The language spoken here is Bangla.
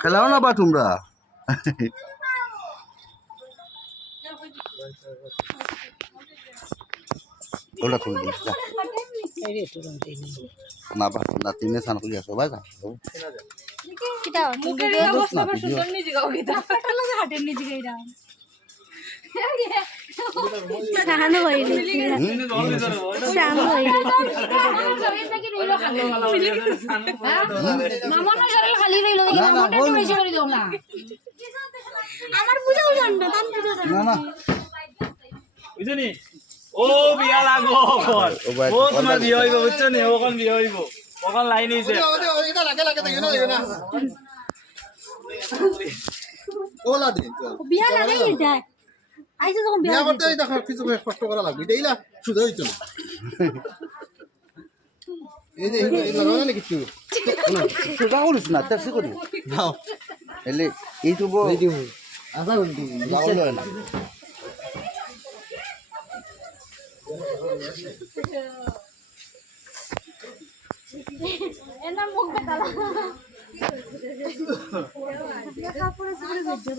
খেলাও না বা তোমরা ওটা খুলে দিস না বা না তিনে স্নান করে আসো ভাই ও বিয়া লাগো ও তোমার বিয়ে হইব বুঝছো নি ওখান বিয়ে হইব ওখান লাইন হইছে ওলা দিন বিয়া লাগাই যায় আইছে যখন বিয়া করতে এই দেখো কিছু কষ্ট করা লাগবে এইলা সুদা হইতো না এই যে এই লাগানো না কিছু সুদা করিস না তেসি করি নাও এলে এইটুকু এই দিও আশা করি লাগালো না এনা মুখ বেতালা কাপড়ে সুরে গজ্জা